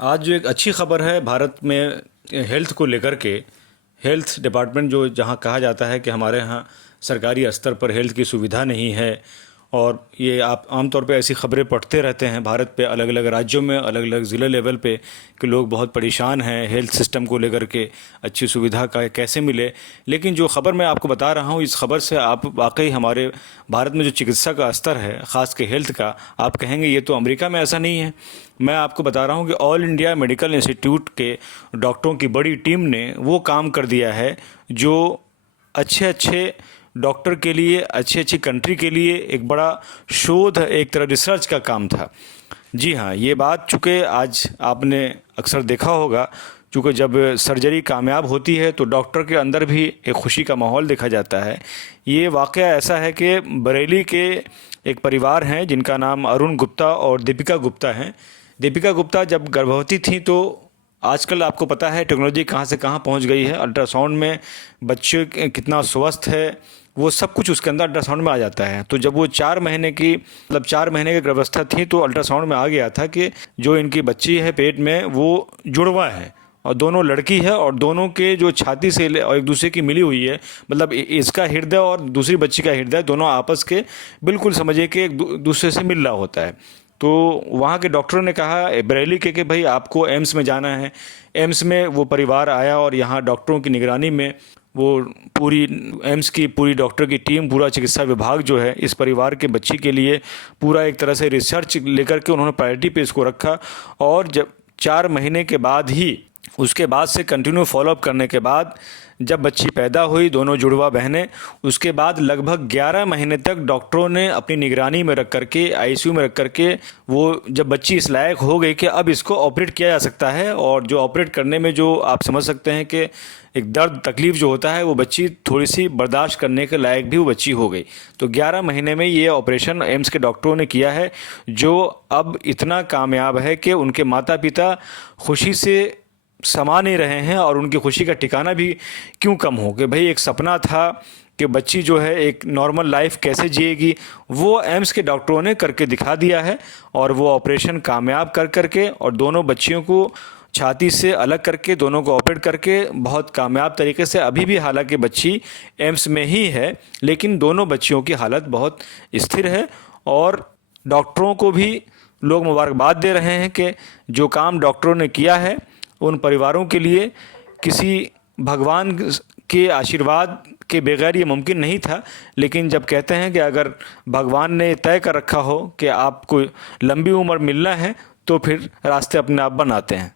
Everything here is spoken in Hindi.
आज जो एक अच्छी खबर है भारत में हेल्थ को लेकर के। हेल्थ डिपार्टमेंट जो जहां कहा जाता है कि हमारे यहाँ सरकारी स्तर पर हेल्थ की सुविधा नहीं है, और ये आप आमतौर पे ऐसी खबरें पढ़ते रहते हैं भारत पे, अलग अलग राज्यों में अलग अलग ज़िला लेवल पे, कि लोग बहुत परेशान हैं हेल्थ सिस्टम को लेकर के, अच्छी सुविधा का कैसे मिले। लेकिन जो खबर मैं आपको बता रहा हूँ, इस खबर से आप वाकई हमारे भारत में जो चिकित्सा का स्तर है, ख़ास के हेल्थ का, आप कहेंगे ये तो अमेरिका में ऐसा नहीं है। मैं आपको बता रहा हूँ कि ऑल इंडिया मेडिकल इंस्टीट्यूट के डॉक्टरों की बड़ी टीम ने वो काम कर दिया है जो अच्छे अच्छे डॉक्टर के लिए, अच्छी अच्छी कंट्री के लिए एक बड़ा शोध, एक तरह रिसर्च का काम था। जी हाँ, ये बात चूँकि आज आपने अक्सर देखा होगा, चूँकि जब सर्जरी कामयाब होती है तो डॉक्टर के अंदर भी एक खुशी का माहौल देखा जाता है। ये वाक़या ऐसा है कि बरेली के एक परिवार हैं जिनका नाम अरुण गुप्ता और दीपिका गुप्ता हैं। दीपिका गुप्ता जब गर्भवती थी तो आजकल आपको पता है टेक्नोलॉजी कहाँ से कहाँ पहुँच गई है। अल्ट्रासाउंड में बच्चे कितना स्वस्थ है वो सब कुछ उसके अंदर अल्ट्रासाउंड में आ जाता है। तो जब वो 4 महीने की, मतलब 4 महीने की गर्भावस्था थी, तो अल्ट्रासाउंड में आ गया था कि जो इनकी बच्ची है पेट में वो जुड़वा है, और दोनों लड़की है, और दोनों के जो छाती से और एक दूसरे की मिली हुई है, मतलब इसका हृदय और दूसरी बच्ची का हृदय दोनों आपस के बिल्कुल समझिए कि एक दूसरे से मिल रहा होता है। तो वहाँ के डॉक्टरों ने कहा बरेली के कि भाई आपको एम्स में जाना है। एम्स में वो परिवार आया और यहाँ डॉक्टरों की निगरानी में वो पूरी एम्स की पूरी डॉक्टर की टीम, पूरा चिकित्सा विभाग जो है इस परिवार के बच्ची के लिए पूरा एक तरह से रिसर्च लेकर के उन्होंने प्रायोरिटी पे इसको रखा। और जब 4 महीने के बाद ही, उसके बाद से कंटिन्यू फॉलोअप करने के बाद जब बच्ची पैदा हुई, दोनों जुड़वा बहनें, उसके बाद लगभग 11 महीने तक डॉक्टरों ने अपनी निगरानी में रख करके, आईसीयू में रख करके, वो जब बच्ची इस लायक हो गई कि अब इसको ऑपरेट किया जा सकता है, और जो ऑपरेट करने में जो आप समझ सकते हैं कि एक दर्द तकलीफ़ जो होता है, वो बच्ची थोड़ी सी बर्दाश्त करने के लायक भी वो बच्ची हो गई। तो 11 महीने में ये ऑपरेशन एम्स के डॉक्टरों ने किया है, जो अब इतना कामयाब है कि उनके माता पिता खुशी से समा नहीं रहे हैं, और उनकी खुशी का ठिकाना भी क्यों कम हो कि भाई एक सपना था कि बच्ची जो है एक नॉर्मल लाइफ कैसे जिएगी, वो एम्स के डॉक्टरों ने करके दिखा दिया है। और वो ऑपरेशन कामयाब कर करके, और दोनों बच्चियों को छाती से अलग करके, दोनों को ऑपरेट करके बहुत कामयाब तरीके से, अभी भी हालांकि बच्ची एम्स में ही है, लेकिन दोनों बच्चियों की हालत बहुत स्थिर है। और डॉक्टरों को भी लोग मुबारकबाद दे रहे हैं कि जो काम डॉक्टरों ने किया है उन परिवारों के लिए किसी भगवान के आशीर्वाद के बगैर ये मुमकिन नहीं था। लेकिन जब कहते हैं कि अगर भगवान ने तय कर रखा हो कि आपको लंबी उम्र मिलना है, तो फिर रास्ते अपने आप बनाते हैं।